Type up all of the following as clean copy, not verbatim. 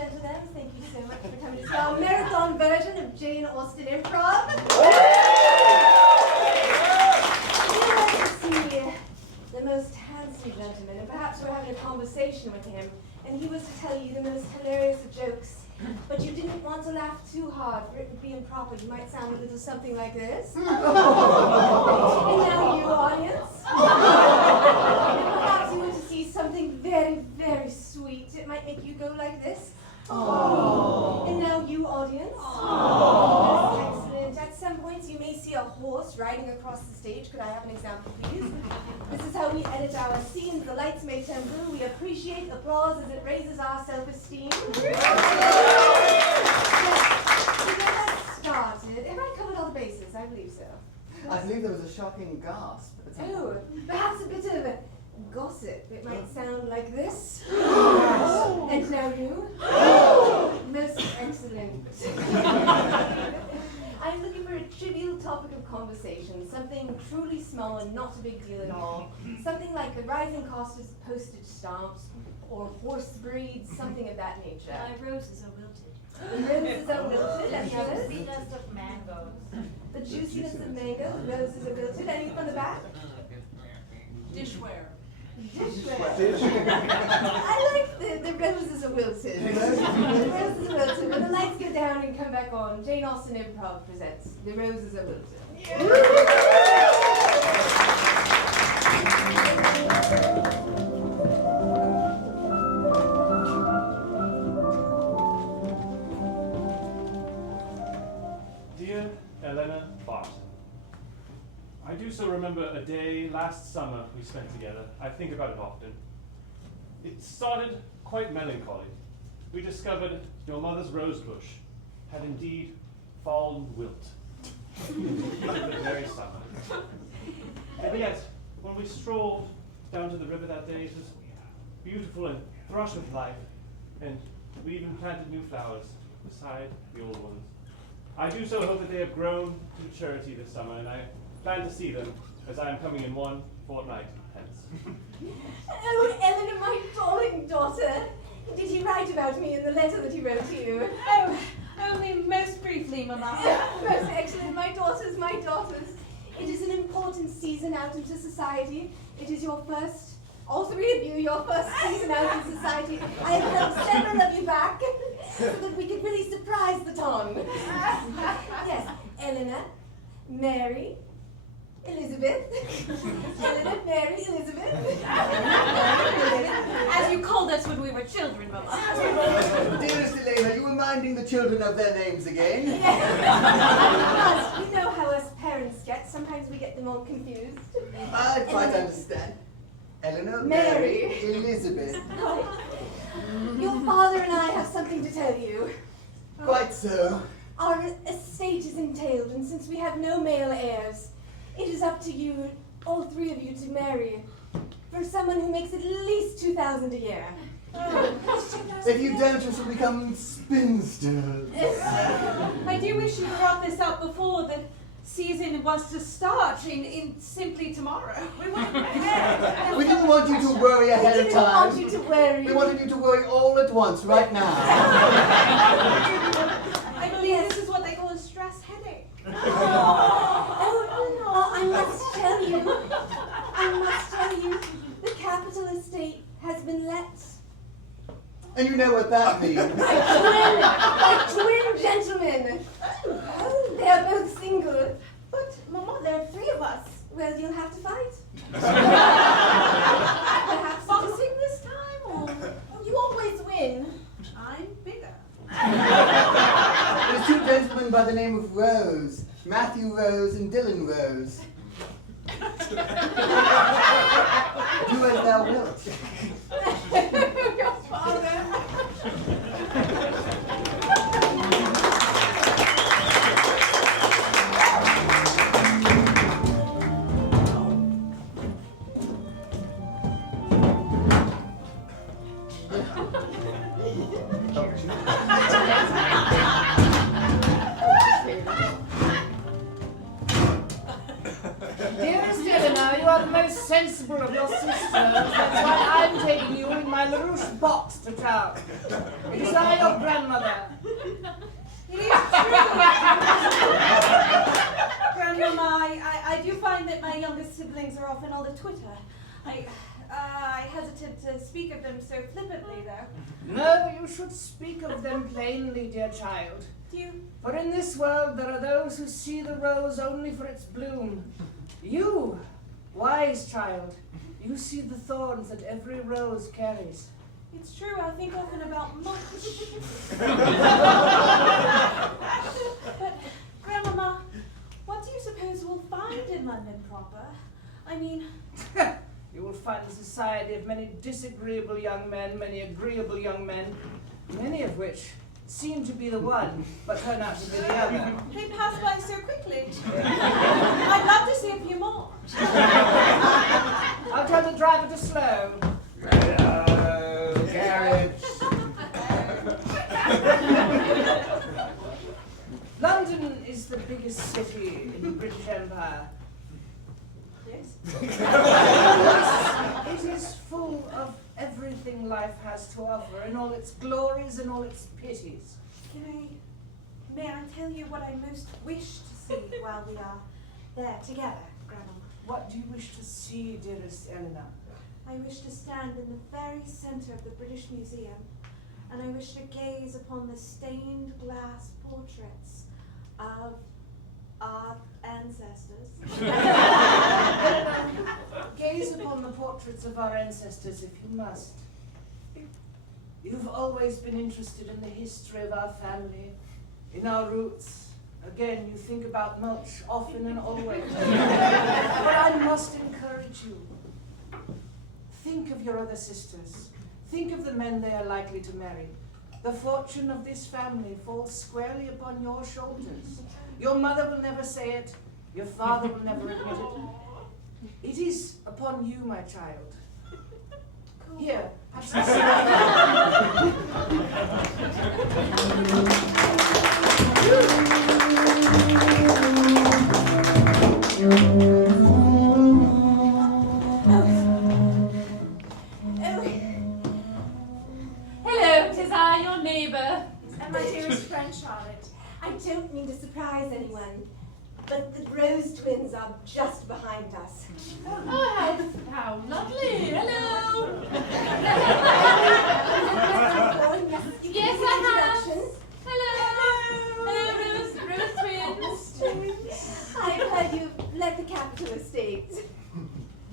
gentlemen, thank you so much for coming to see our marathon version of Jane Austen Improv. We'd like to see the most handsome gentleman, and perhaps we're having a conversation with him, and he was to tell you the most hilarious of jokes, but you didn't want to laugh too hard for it would be improper. You might sound a little something like this. And now you, audience. Perhaps you want to see something very, very sweet. It might make you go like this. Aww. And now you, audience. Aww. That's excellent. At some points you may see a horse riding across the stage. Could I have an example, please? This is how we edit our scenes. The lights may tremble. We appreciate applause as it raises our self-esteem. To get us started, have I covered all the bases? I believe so. I believe there was a shocking gasp. Oh, perhaps a bit of gossip. It might sound like this. And now you. Most excellent. I'm looking for a trivial topic of conversation, something truly small and not a big deal at all. Something like the rising cost of postage stamps or horse breeds, something of that nature. My roses are wilted. The roses are wilted, and the The others? juiciness of mangoes. The juiciness of mango, roses are wilted. Any from the back? Dishware. Dishware. I like the roses are wilted. The roses are wilted. When the lights go down and come back on, Jane Austen Improv presents The Roses Are Wilted. Dear Elena Barton, I do so remember a day last summer we spent together. I think about it often. It started quite melancholy. We discovered your mother's rosebush had indeed fallen wilt the very summer. And yet, when we strolled down to the river that day, it was beautiful and thrush with life, and we even planted new flowers beside the old ones. I do so hope that they have grown to maturity this summer, and I plan to see them, as I am coming in 1 fortnight hence. Oh, Eleanor, my darling daughter. Did he write about me in the letter that he wrote to you? Oh, only most briefly, Mamma. Most excellent. My daughters. It is an important season out into society. It is your first, all three of you, your first season out in society. I have held several of you back so that we could really surprise the tongue. Yes, Eleanor, Mary, Elizabeth. Eleanor, Mary, Elizabeth. As you called us when we were children, Mamma. Dearest Elena, you reminding the children of their names again? Yes. You know how us parents get. Sometimes we get them all confused. I quite understand. Eleanor, Mary. Mary, Elizabeth. Right. Your father and I have something to tell you. Quite so. Our estate is entailed, and since we have no male heirs, it is up to you, all three of you, to marry for someone who makes at least $2,000 a year. If you don't, you shall become spinsters. I do wish you brought this up before the season was to start in simply tomorrow. We weren't prepared. We didn't want you to worry ahead of We didn't want time. you to worry. We wanted you to worry all at once, right now. I believe this is what they call a stress headache. I must tell you, the capital estate has been let. And you know what that means. By twin gentlemen. Oh, they are both single. But, Mama, there are three of us. Well, you'll have to fight. Perhaps boxing this time, or you always win. I'm bigger. There's 2 gentlemen by the name of Rose. Matthew Rose and Dylan Rose. Do as thou wilt. Your father. Dearest Eleanor, you are the most sensible of your sisters. That's why I'm taking you in my LaRouche box to town. It is I, your grandmother. It is true. Grandmama, I do find that my youngest siblings are often all the Twitter. I hesitate to speak of them so flippantly, though. No, you should speak of them plainly, dear child. Do you? For in this world there are those who see the rose only for its bloom. You, wise child, you see the thorns that every rose carries. It's true, I think often about much. But, Grandmama, what do you suppose we'll find in London proper? I mean... You will find a society of many disagreeable young men, many agreeable young men, many of which seem to be the one, but turn out to be the other. They pass by so quickly. I'd love to see a few more. I'll tell the driver to slow. Carriage. London is the biggest city in the British Empire. Yes? It is full of everything life has to offer, in all its glories and all its pities. May I tell you what I most wish to see while we are there together, Grandmama? What do you wish to see, dearest Eleanor? I wish to stand in the very center of the British Museum, and I wish to gaze upon the stained glass portraits of our ancestors. Gaze upon the portraits of our ancestors if you must. You've always been interested in the history of our family, in our roots. Again, you think about mulch often and always. But I must encourage you. Think of your other sisters. Think of the men they are likely to marry. The fortune of this family falls squarely upon your shoulders. Your mother will never say it. Your father will never admit it. It is upon you, my child. Here, have some Hello, 'tis I, your neighbour, and my dearest friend Charlotte. I don't mean to surprise anyone, but the Rose twins are just behind us. Oh, how lovely. Hello. Yes, I have. Hello. Hello, Rose twins. I've heard you've let the capital estate.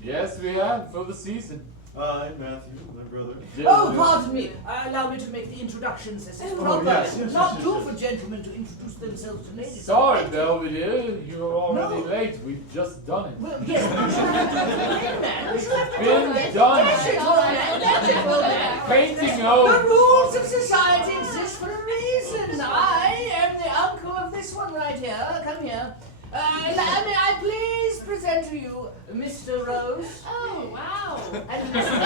Yes, we have, for the season. Hi, Matthew, my brother. Oh, pardon me. Allow me to make the introductions as is proper. yes, Not yes, do yes. for gentlemen to introduce themselves to ladies. Sorry, Belvedere, you're already No. late. We've just done it. Well, yes, but you should have to do it again, man. You should have to do Been it again. done. Dash it, old man. Dash it, old man. Painting The over. rules of society exist for a reason. I am the uncle of this one right here. Come here. May I please present to you Mr. Rose Oh, wow. and Mr.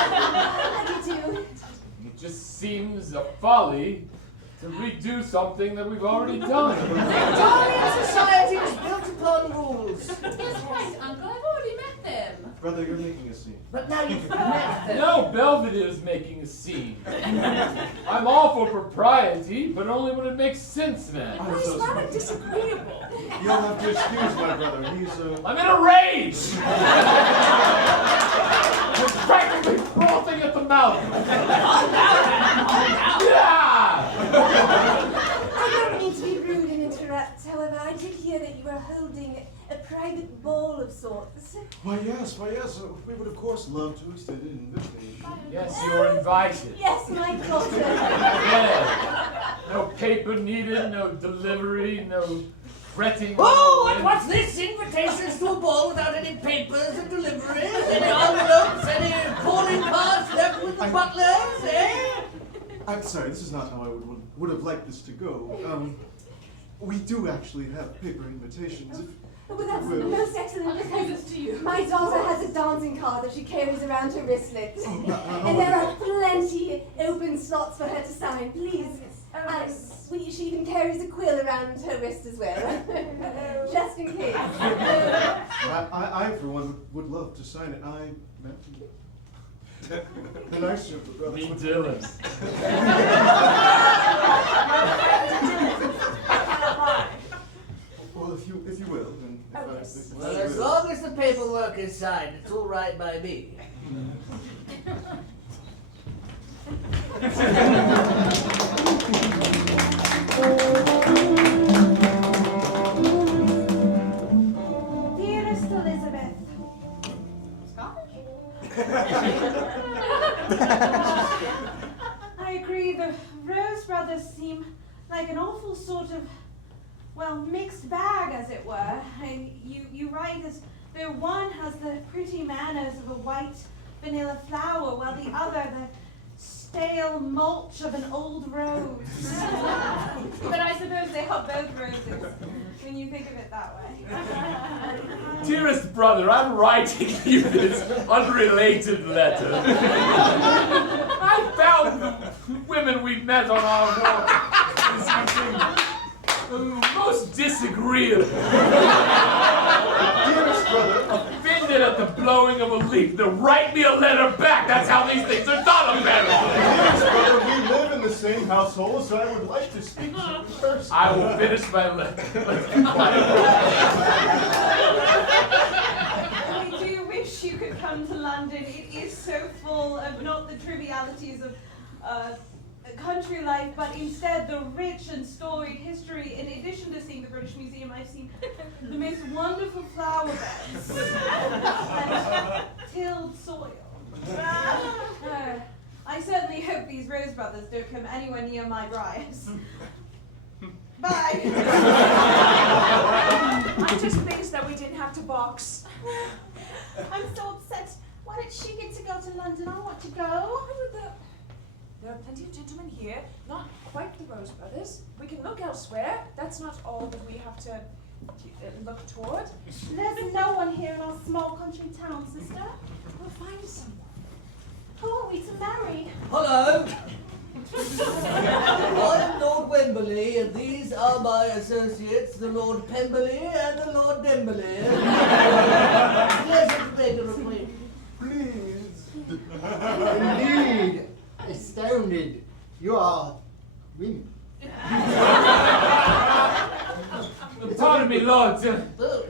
How do you do? It just seems a folly to redo something that we've already done. Victorian society is built upon rules. Yes, right, Uncle. I've already met them. Brother, you're making a scene. But now you've met them. No, Belvedere's making a scene. I'm all for propriety, but only when it makes sense, man. I'm so sorry. disagreeable. You'll have to excuse my brother. He's I'm in a rage! I'm practically frothing at the mouth. Yeah! I don't mean to be rude and interrupt, however, I did hear that you were holding a private ball of sorts. Why yes. We would of course love to extend an invitation. Yes, you're invited. Yes, my daughter. Yeah. No paper needed, no delivery, no fretting. Oh, and what's this? Invitations to a ball without any papers and deliveries? Any envelopes? Any calling cards left with the butlers? Eh? I'm sorry, this is not how I would have liked this to go. We do actually have paper invitations. Well, that's most excellent because my daughter has a dancing card that she carries around her wristlet. And there are plenty open slots for her to sign. Please, She even carries a quill around her wrist as well, just in case. Well, I for one, would love to sign it. And I super brother. Me Dylan. Well, if you will, then. Well, as long as the paperwork is signed, it's all right by me. Dearest Elizabeth. I agree, the Rose brothers seem like an awful sort of, well, mixed bag, as it were. You write as though one has the pretty manners of a white vanilla flower, while the other the stale mulch of an old rose. But I suppose they are both roses, when you think of it that way. Dearest brother, I'm writing you this unrelated letter. I found the women we've met on our walk this evening most disagreeable. Dearest brother. Offended at the blowing of a leaf. To write me a letter back. That's how these things are done, apparently. Dearest brother, we live in the same household, so I would like to speak to you first. I will finish my letter. Let's be quiet. I do wish you could come to London. It is so full of not the trivialities of country life, but instead the rich and storied history. In addition to seeing the British Museum, I've seen the most wonderful flower beds and tilled soil. I certainly hope these Rose brothers don't come anywhere near my brides. Bye. I'm just pleased that we didn't have to box. I'm so upset. Why did she get to go to London? I want to go. There are plenty of gentlemen here, not quite the Rose brothers. We can look elsewhere. That's not all that we have to look toward. There's no one here in our small country town, sister. We'll find someone. Who are we to marry? Hello! I'm Lord Wembley, and these are my associates, the Lord Pemberley and the Lord Demberley. Pleasure to make a acquaintance. Please. Indeed, astounded. You are women. Pardon me, lords.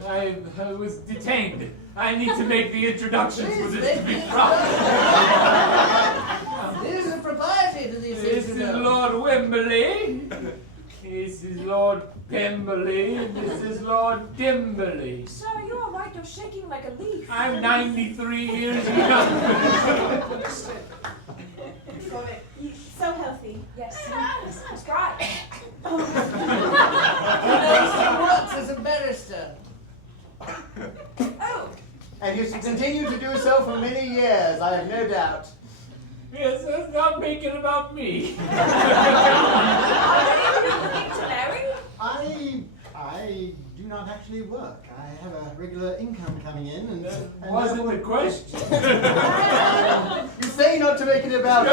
I was detained. I need to make the introductions for this to be proper. There's a propriety to these things. This is Lord Wembley. This is Lord Pemberley. This is Lord Dimberley. Sir, you're all right. You're shaking like a leaf. I'm 93 years young. So healthy. Yes. That's right. He works as a barrister. Oh. And you should continue to do so for many years, I have no doubt. Yes, let's not make it about me. Are you looking to marry? I do not actually work. I have a regular income coming in, and Wasn't the question. You say not to make it about you.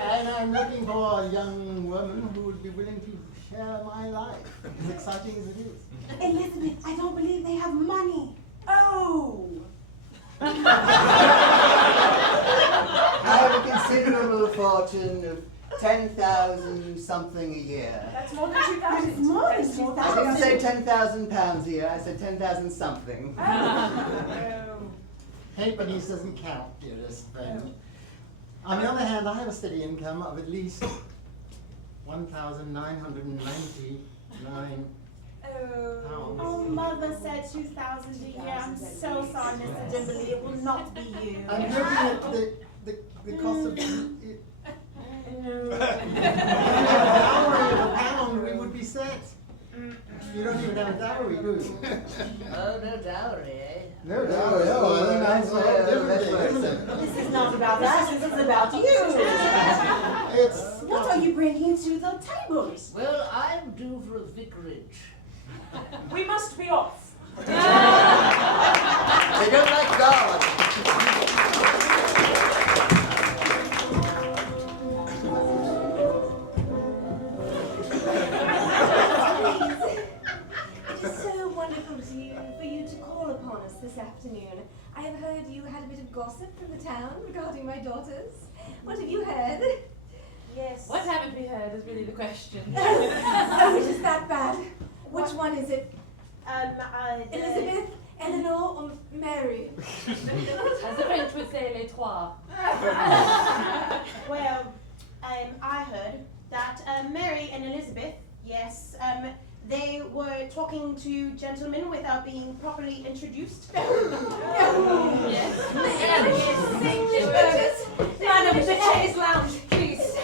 And I'm looking for a young woman who would be willing to share my life, as exciting as it is. Elizabeth, I don't believe they have money. Oh. I have a considerable fortune of 10,000 something a year. That's more than 2,000. It's more than That's 2,000. I didn't say 10,000 pounds a year, I said 10,000 something. Halfpennies doesn't count, dearest friend. On the other hand, I have a steady income of at least 1,999 pounds. Oh, Mother said 2,000 a year. I'm so sorry, Mr. Dimberley. It will not be you. I'm looking at the cost of the dowry of a pound, we would be set. You don't even have a dowry, do you? Oh, no dowry, eh? No dowry, that's This is not about us. This is about you. What are you bringing to the tables? Well, I'm due for a vicarage. We must be off. They don't like God. for you to call upon us this afternoon. I have heard you had a bit of gossip from the town regarding my daughters. What have you heard? Yes. What haven't we heard is really the question. Oh, it is that bad. Which one is it? Elizabeth. Elizabeth, Eleanor, or Mary? As the French would say, les trois. Well, I heard that Mary and Elizabeth, yes, they were talking to gentlemen without being properly introduced. Yes. Madam, the chaise lounge, please.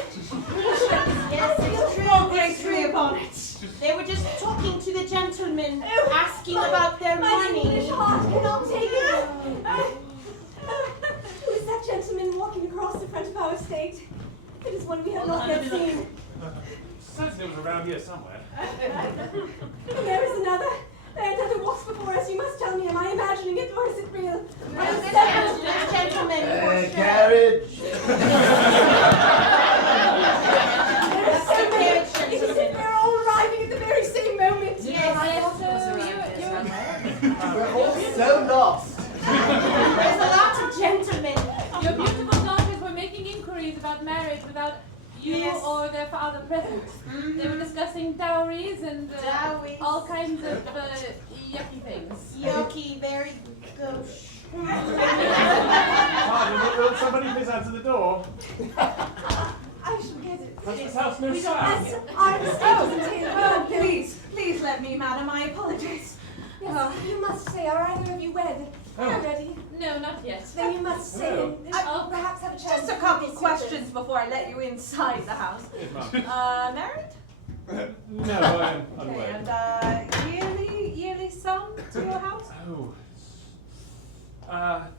Yes, it's true. More gracefully upon it. They were just talking to the gentlemen, asking about their My money. English heart cannot take it. Who is that gentleman walking across the front of our estate? It is one we have not yet seen. Certainly it was around here somewhere. And there is another. Another walks before us. You must tell me, am I imagining it or is it real? This gentleman, for sure. Carriage. There are so many. Carriage It is gentlemen. if we're all arriving at the very same moment. We're all so lost. There's a lot of gentlemen. Your beautiful daughters were making inquiries about marriage without you Yes. or their father present. They were discussing dowries and Dowries. all kinds of yucky things. Yoki, very gauche. Pardon, will somebody please answer the door? I shall get it. Has this house no Yes, sound? our estate is entailed. Oh, please let me, madam. I apologize. Yes, you must say, are either of you wed? Oh. Already? No, not yet. Then you must say, No. and I'll perhaps have a chance. Just a couple of questions before I let you inside the house. Yes, ma'am. Married? No, I am Okay, unwed. and yearly sum to your house? Oh,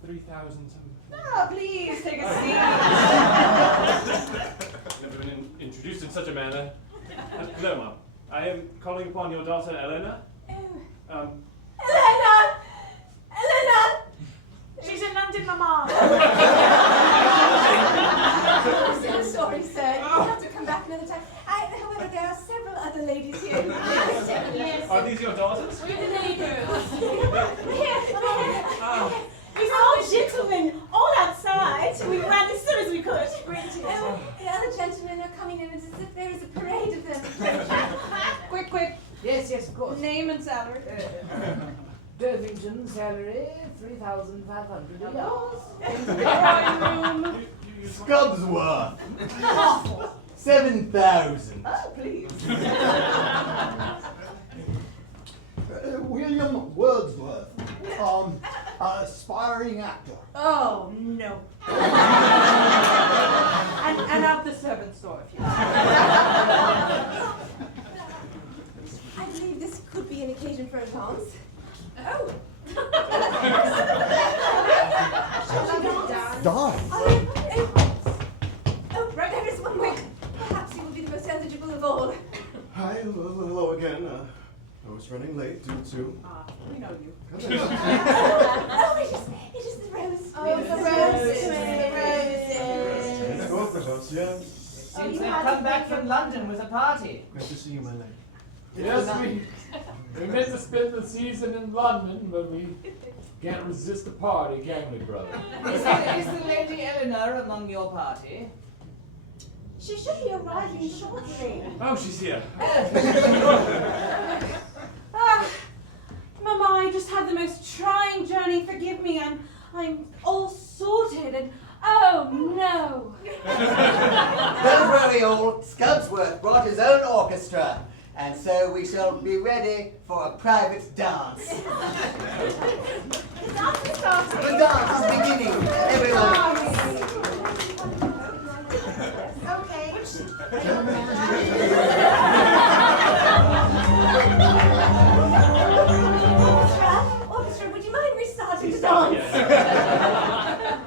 3,000 something. No, please take a seat. Never been introduced in such a manner. Hello, ma'am. I am calling upon your daughter, Elena. Oh. Elena! Elena! She's in London, Mama. I'm so sorry, sir. You'll have to come back another time. However, there are several other ladies here. Yes. Are these your daughters? We're the neighbors. We saw gentlemen all outside. We ran as soon as we could. Oh, the other gentlemen are coming in as if there is a parade of them. Quick. Yes, of course. Name and salary. Dovington salary, 3,500 a year. Drawing room. Scubsworth. 7,000. Oh, please. William Wordsworth. Aspiring actor. Oh, no. and out the servants' door, if you like. I believe this could be an occasion for a dance. Oh! Shall we dance? Dance. Oh, right, there is one more. Perhaps you will be the most eligible of all. Hi, hello again. I was running late due to. We know you. Oh, it is the rose. Oh, the roses. Let's go up the house, yes. Seems they've come back from London with a party. Nice to see you, my lady. Yes, we meant to spend the season in London, but we can't resist the party, can we, brother? Is the Lady Eleanor among your party? She should be arriving shortly. Oh, she's here. Mama, I just had the most trying journey. Forgive me. I'm all sorted and oh no. Don't worry all, Scubsworth brought his own orchestra, and so we shall be ready for a private dance. The dance is beginning, everyone. Okay. Orchestra, would you mind restarting the Start dance? again.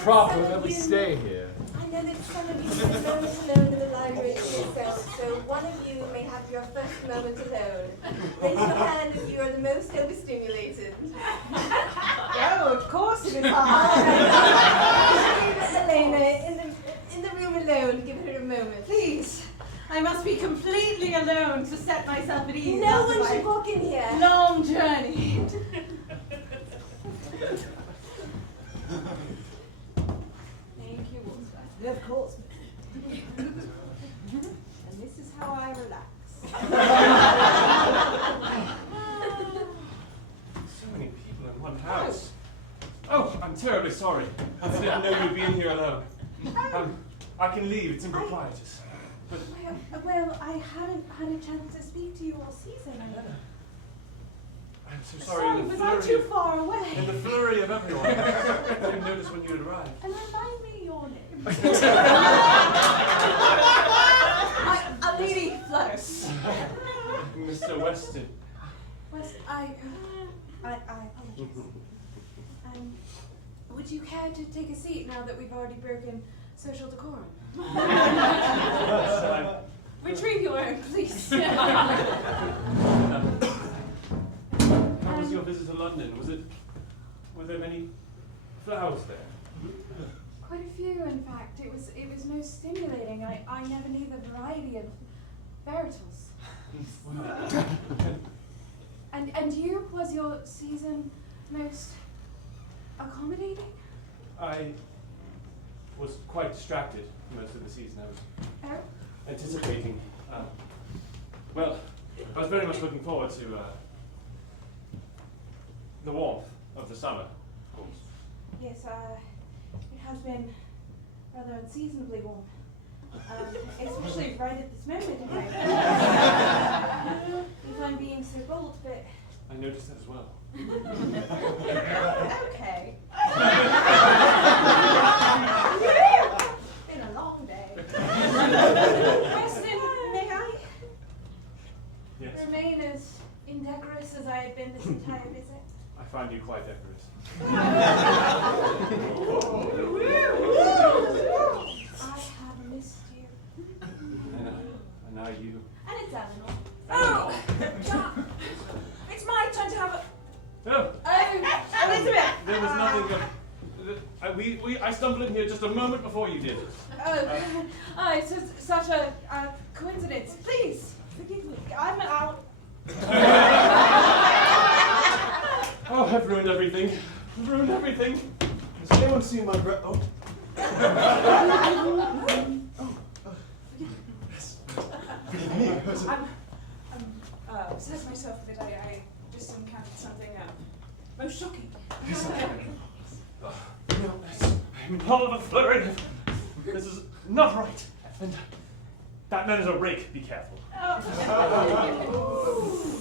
Proper that we stay here. I know that some of you have moments alone in the library yourself, so one of you may have your first moment alone. Raise your hand if you are the most overstimulated. Oh, of course it is. Elena, in the room alone, give her a moment. Please, I must be completely alone to set myself at ease. No after one my should walk in here. long journey. Thank you, Walter. Of course. And this is how I relax. So many people in one house. Oh, I'm terribly sorry. I didn't know you'd be in here alone. I can leave, it's improprietous. But Well, I haven't had a chance to speak to you all season. I'm so sorry. in the was I flurry too of- far away? In the flurry of everyone. I didn't notice when you had arrived. And remind me your name. A lady flutters. Mr. Weston. Wes, I apologize. Would you care to take a seat now that we've already broken social decorum? Retrieve your own, please. How was your visit to London? Were there many flowers there? Quite a few, in fact. It was most stimulating. I never knew the variety of varietals. And you, was your season most accommodating? I was quite distracted most of the season. I was Oh, anticipating. Well, I was very much looking forward to the warmth of the summer, of course. yes, it has been rather unseasonably warm. Especially right at this moment in time. If I'm being so bold, but... I noticed that as well. Okay. Been a long day. Weston, may I Yes, remain as indecorous as I have been this entire visit? I find you quite decorous. I have missed you. And now you. And it's Eleanor. Oh, John, it's my turn to have a. Oh, Oh, Elizabeth! there was nothing. I stumbled in here just a moment before you did. It's such a coincidence. Please, forgive me. I'm out. Oh, I've ruined everything. I've ruined everything. Has anyone seen my breath? Oh. Forgive me. I'm upset myself that I just encountered something most shocking. I'm in all of a flurry. This is not right. And that man is a rake. Be careful.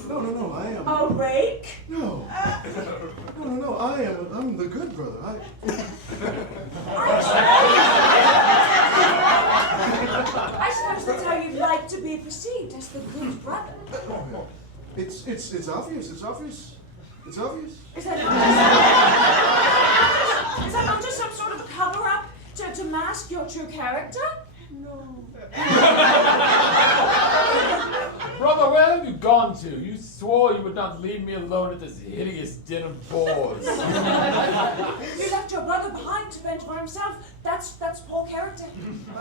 No, I am. A rake? No. No, I'm the good brother. I suppose that's how you'd like to be perceived, as the good brother. It's obvious. It's obvious. Is that not just some sort of a cover-up to mask your true character? No. Brother, where have you gone to? You swore you would not leave me alone at this hideous den of bores. You left your brother behind to fend for himself. That's poor character.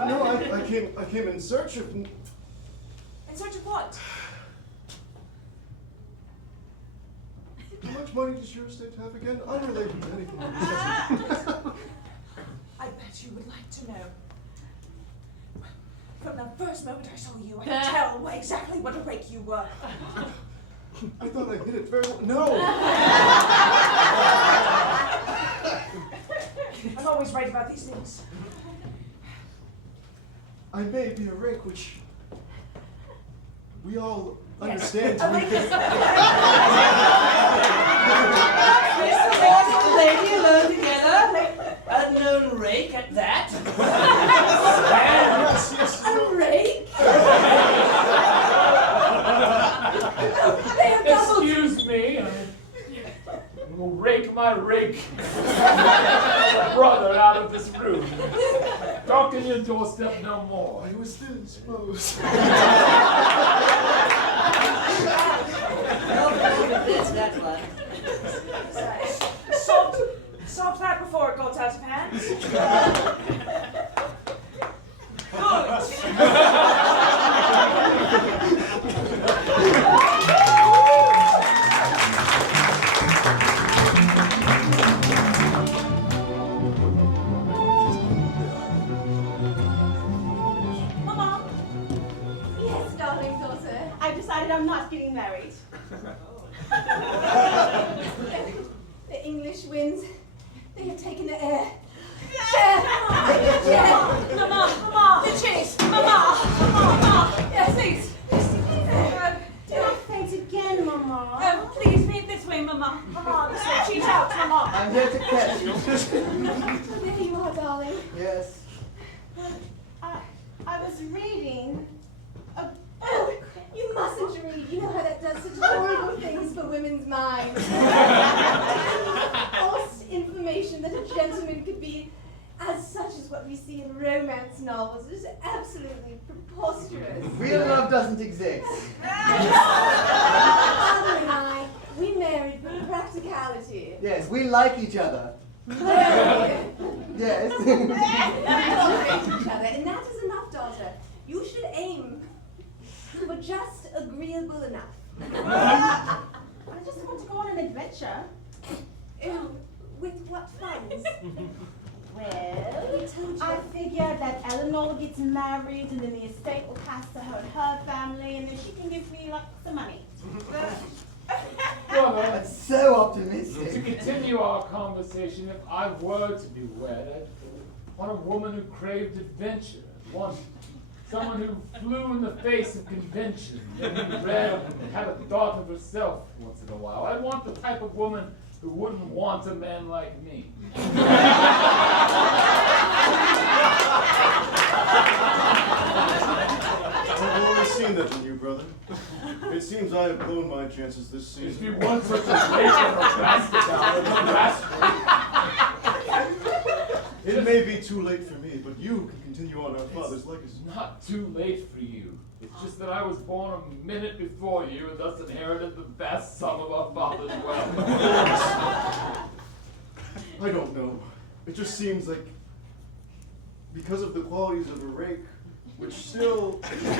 No, I came in search of. In search of what? How much money does your estate have again? Unrelated to anything. I bet you would like to know. From the first moment I saw you, I could tell exactly what a rake you were. I thought I hit it very well. No! I'm always right about these things. I may be a rake, which we all Yes. understand. A rake is- Mr. Horse and the lady alone together. Unknown rake at that. Yes, yes. A rake? They have doubled. Excuse me. I will rake my brother out of this room. Talk in your doorstep no more. I was still exposed. There's that one. Solve that before it goes out of hand. Mama, Yes, darling daughter. I've decided I'm not getting married. The English winds, they have taken the air. Mama, the chase, Mama, Yes, please. Do not faint again, Mama. please feed this way, Mama. Mama, she's out, Mama. I'm here to catch you. There you are, darling. Yes. I was reading a Oh, you mustn't read. You know how that does such horrible things for women's minds. False information that a gentleman could be as such as what we see in romance novels is absolutely preposterous. Real love doesn't exist. Father and I, we married for practicality. Yes, we like each other. Married. Yes. We tolerate each other, and that is enough, daughter. You should aim for just agreeable enough. I just want to go on an adventure. With what funds? Well, I figured that Eleanor gets married and then the estate will pass to her and her family and then she can give me like some money. Brother, That's so to optimistic. continue our conversation, if I were to be wed, I'd want a woman who craved adventure. Someone who flew in the face of convention, and who read and had a thought of herself once in a while. I want the type of woman who wouldn't want a man like me. I've already seen that in you, brother. It seems I have blown my chances this If season. you want such a bacon or It may be too late for me, but you can continue on our father's legacy. It's not too late for you. It's just that I was born a minute before you and thus inherited the vast sum of our father's wealth. I don't know. It just seems like because of the qualities of a rake, which still You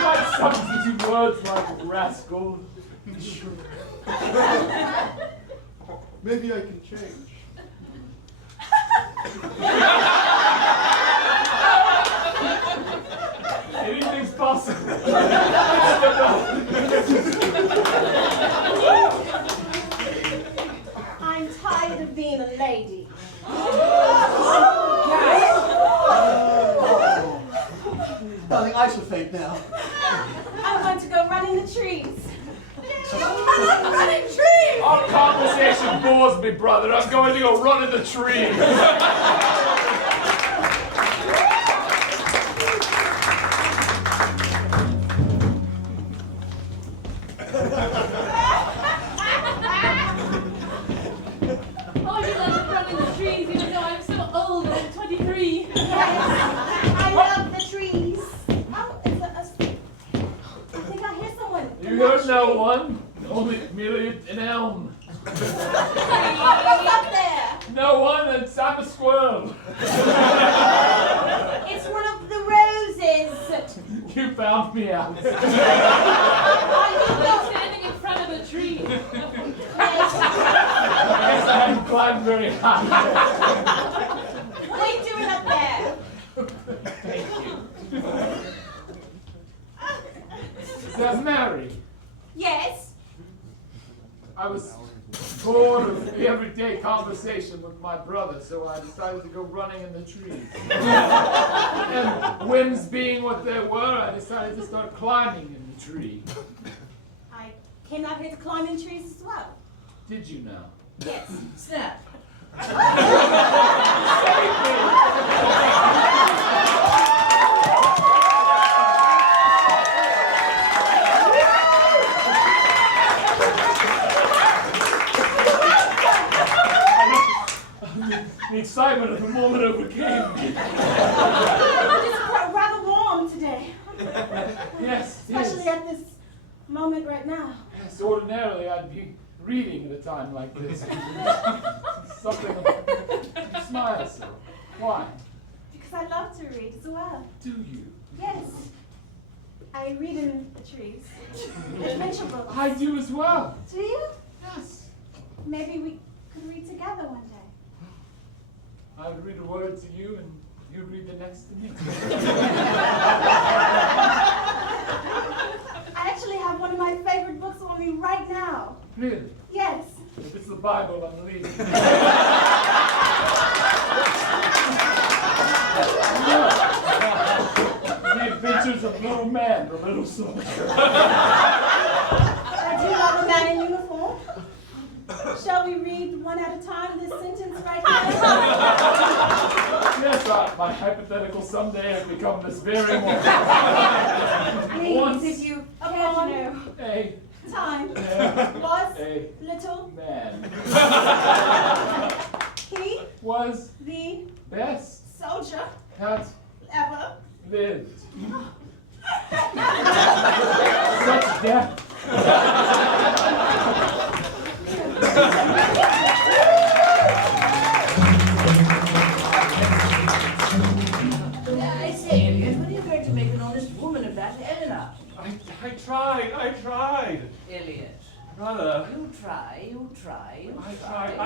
might substitute words like rascal. maybe I can change. Anything's possible. I'm tired of being a lady. Darling, I shall faint now. I want to go run in the trees. Running trees! Our conversation bores me, brother. I'm going to go run in the tree. No one, only merely an elm. What's up there? No one, and I'm a squirrel. It's one of the roses. You found me out. Are you I'm standing in front of a tree. I guess I haven't climbed very high. What are you doing up there? Thank you. Mary, Yes. I was bored of the everyday conversation with my brother, so I decided to go running in the trees. And whims being what they were, I decided to start climbing in the tree. I came out here to climb in trees as well. Did you now? Yes. Snap. The excitement of the moment overcame me. It's rather warm today. Yes, Especially at this moment right now. yes, ordinarily I'd be reading at a time like this. Something. You smile so. Why? Because I love to read as well. Do you? Yes. I read in the trees. Adventure books. I do as well. Do you? Yes. Maybe we could read together one day. I would read a word to you and you read the next to me. I actually have one of my favorite books on me right now. Really? Yes. If it's the Bible, I'm reading. The Adventures of Little Man, the Little Soldier. I do love a man in uniform. Shall we read one at a time this sentence right now? Yes, my hypothetical someday has become this very one. Please, Once if you upon a time man, was a little man he was the best soldier that ever lived. Such death. I say, Elliot, when are you going to make an honest woman of that Helena? I tried. Elliot, Brother, you try. I tried.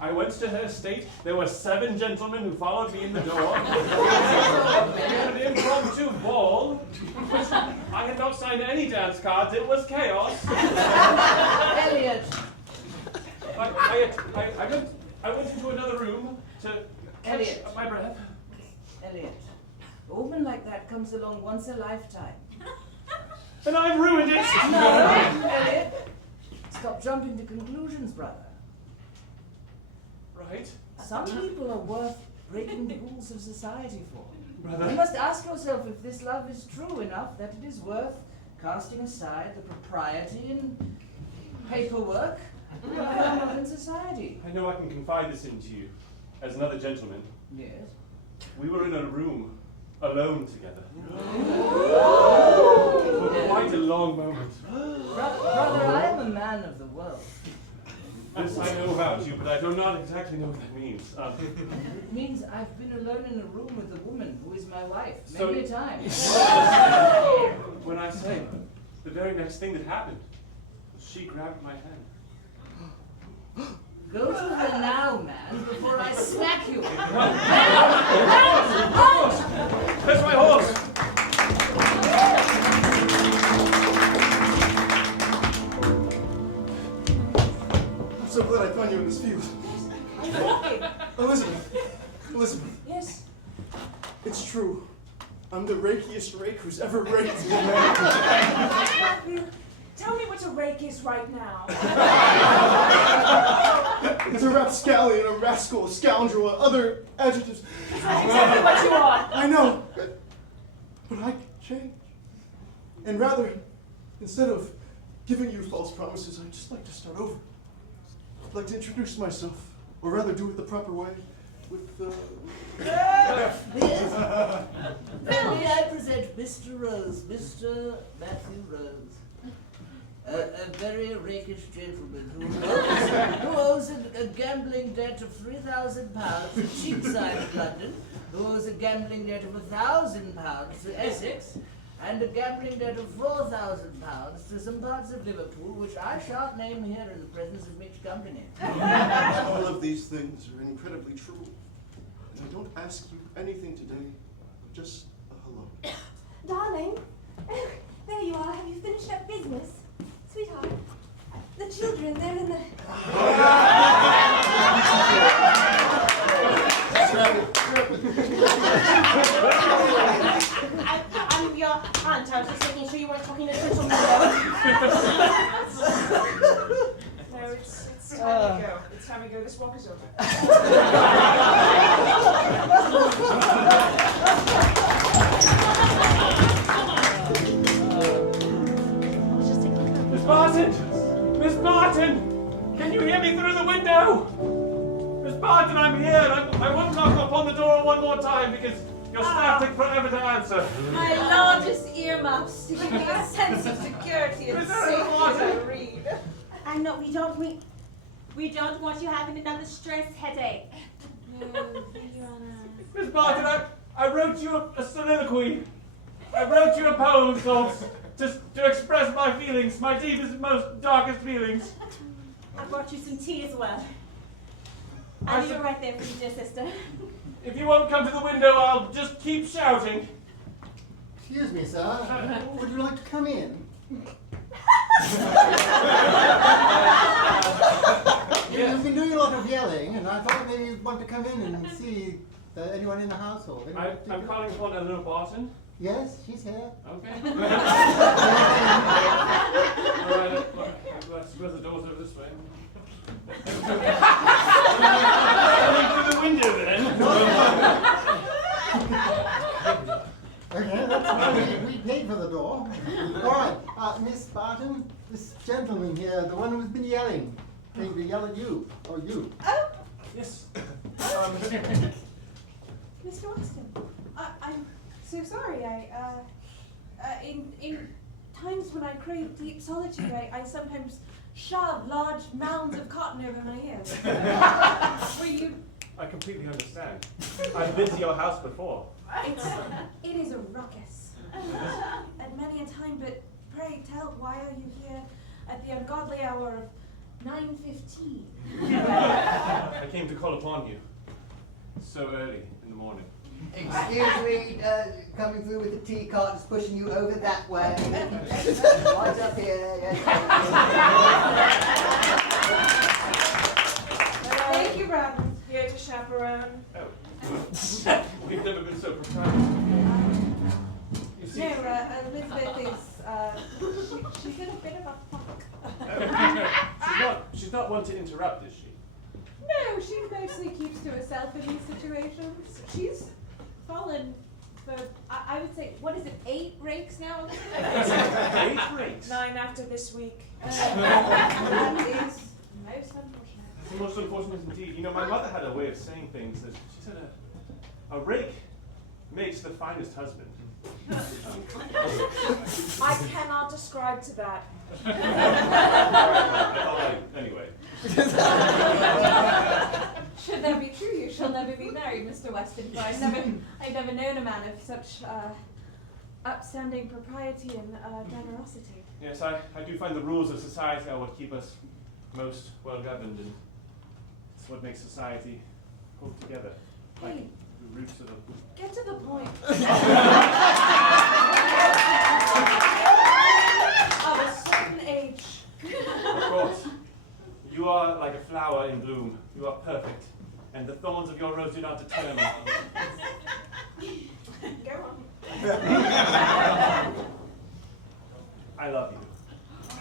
I went to her estate. There were 7 gentlemen who followed me in the door. We had an impromptu ball. I had not signed any dance cards. It was chaos. Elliot, I went into another room to catch Elliot. my breath. Elliot, a woman like that comes along once a lifetime. And I've ruined it. No, Elliot, stop jumping to conclusions, brother. Right? Some people are worth breaking the rules of society for. Brother. You must ask yourself if this love is true enough that it is worth casting aside the propriety and paperwork of modern society. I know I can confide this into you as another gentleman. Yes. We were in a room alone together. For quite a long moment. Brother, I am a man of the world. This I know about you, but I do not exactly know what that means. It means I've been alone in a room with a woman who is my wife So- many times. When I say, the very next thing that happened, she grabbed my hand. Go to her now, man, before I smack you. That's my horse! I'm so glad I found you in this field. Elizabeth, Yes. it's true. I'm the rakiest rake who's ever raked in America. Matthew, tell me what a rake is right now. It's a rapscallion, a rascal, a scoundrel, other adjectives. That's exactly what you are. I know, but I can change. And rather, instead of giving you false promises, I'd just like to start over. I'd like to introduce myself, or rather do it the proper way, with May I present Mr. Rose, Mr. Matthew Rose. A very rakish gentleman who owes a gambling debt of £3,000 to Cheapside, London, who owes a gambling debt of £1,000 to Essex, and a gambling debt of £4,000 to some parts of Liverpool, which I shan't name here in the presence of Mitch Company. All of these things are incredibly true. And I don't ask you anything today, but just a hello. Darling, oh, there you are. Have you finished up business? Sweetheart, the children, they're in the... I'm your aunt. I was just making sure you weren't talking to gentlemen. No, it's time to go. It's time to go. This walk is over. Miss Barton! Miss Barton! Can you hear me through the window? Miss Barton, I'm here. I won't knock upon the door one more time because your staff take forever to answer. My largest earmuffs to give me a sense of security and Is there safety any water? as I read. And no, we don't want you having another stress headache. No, thank you, Anna. Miss Barton, I wrote you a soliloquy. I wrote you a poem called just to express my feelings, my deepest, most darkest feelings. I brought you some tea as well. I I'll leave said- it right there for you, dear sister. If you won't come to the window, I'll just keep shouting. Excuse me, sir. Would you like to come in? You've been doing a lot of yelling, and I thought maybe you'd want to come in and see anyone in the household. I'm calling upon Eleanor Barton. Yes, she's here. Okay. All right, I suppose the door's over this way. Coming through the window then. Okay, that's fine. We paid for the door. All right, Miss Barton, this gentleman here, the one who's been yelling, came to yell at you, or you. Oh, Yes. Mr. Weston, I'm so sorry. In times when I crave deep solitude, I sometimes shove large mounds of cotton over my ears. Were you? I completely understand. I've been to your house before. It is a ruckus. At many a time, but pray tell, why are you here at the ungodly hour of 9:15? I came to call upon you so early in the morning. Excuse me, coming through with the tea cart, just pushing you over that way. Right up here, yes. Thank you, Robin. Here to chaperone. Oh. We've never been so profound. You see, No, Elizabeth is, she's in a bit of a funk. she's not one to interrupt, is she? No, she mostly keeps to herself in these situations. She's fallen for, I would say, what is it, 8 rakes now? 8 rakes. 9 after this week. That is most unfortunate. It's most unfortunate indeed. You know, my mother had a way of saying things that she said a rake makes the finest husband. I cannot ascribe to that. Anyway. Should that be true, you shall never be married, Mr. Weston, for I've never known a man of such Upstanding propriety and generosity. Yes, I do find the rules of society are what keep us most well governed, and it's what makes society hold together. Like Hey. the roots of the... Get to the point. Of a certain age. Of course. You are like a flower in bloom. You are perfect. And the thorns of your rose do not deter me. Go on. I love you.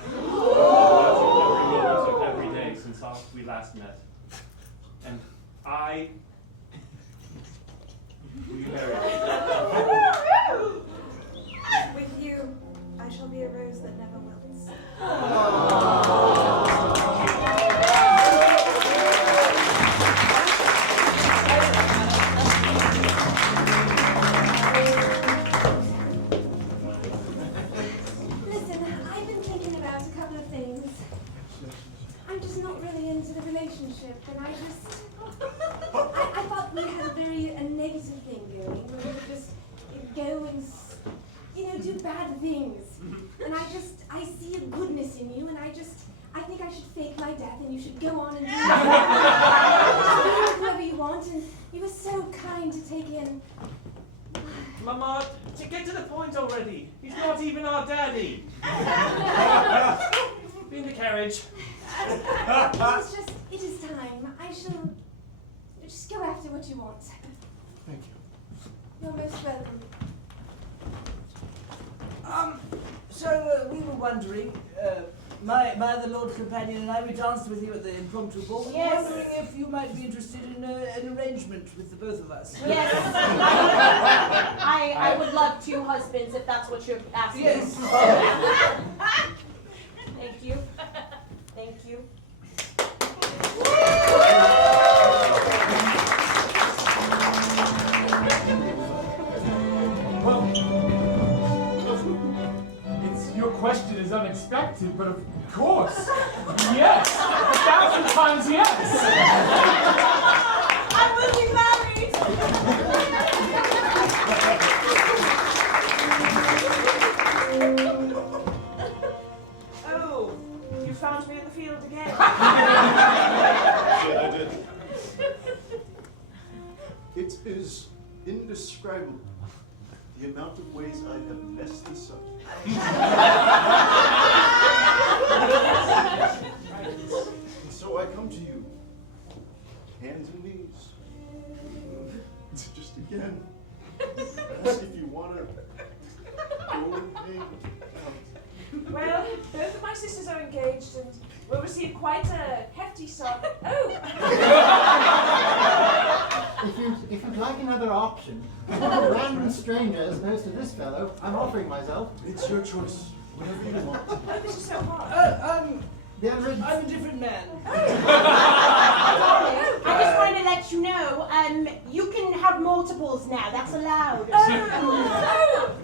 I've loved you every moment of every day since we last met. And I... Will you marry me? With you, I shall be a rose that never wilts. Listen, I've been thinking about a couple of early into the relationship, and I thought we had a very negative thing going, where we would just go and, do bad things. And I see a goodness in you, and I think I should fake my death, and you should go on and do whatever you want, and you were so kind to take in. Mama, to get to the point already. He's not even our daddy. Be in the carriage. It is time. I shall just go after what you want. Thank you. You're most welcome. So we were wondering, my other Lord Companion and I, we danced with you at the impromptu ball. We were Yes. wondering if you might be interested in an arrangement with the both of us. Yes. I would love 2 husbands if that's what you're asking. Yes. Thank you. Thank you. Well, your question is unexpected, but of course, yes, 1,000 times yes. I will be married. Oh, you found me in the field again. Yeah, I did. It is indescribable the amount of ways I have messed this up. And so I come to you, hands and knees, just again, ask if you want to go and hang out. Well, both of my sisters are engaged and will receive quite a hefty sum. Oh! If you'd like another option, a random stranger as opposed to this fellow, I'm offering myself. It's your choice, whatever you want. Oh, this is so hard. I'm a different man. I just want to let you know, you can have multiples now. That's allowed.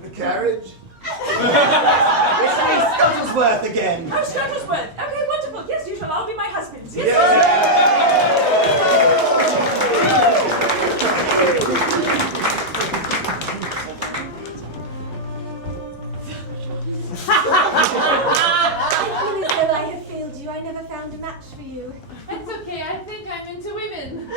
The carriage? It's me, Scuttlesworth again. Oh, Scuttlesworth. Okay, wonderful. Yes, you shall all be my husbands. Yes. I feel as though I have failed you. I never found a match for you. It's okay, I think I'm into women.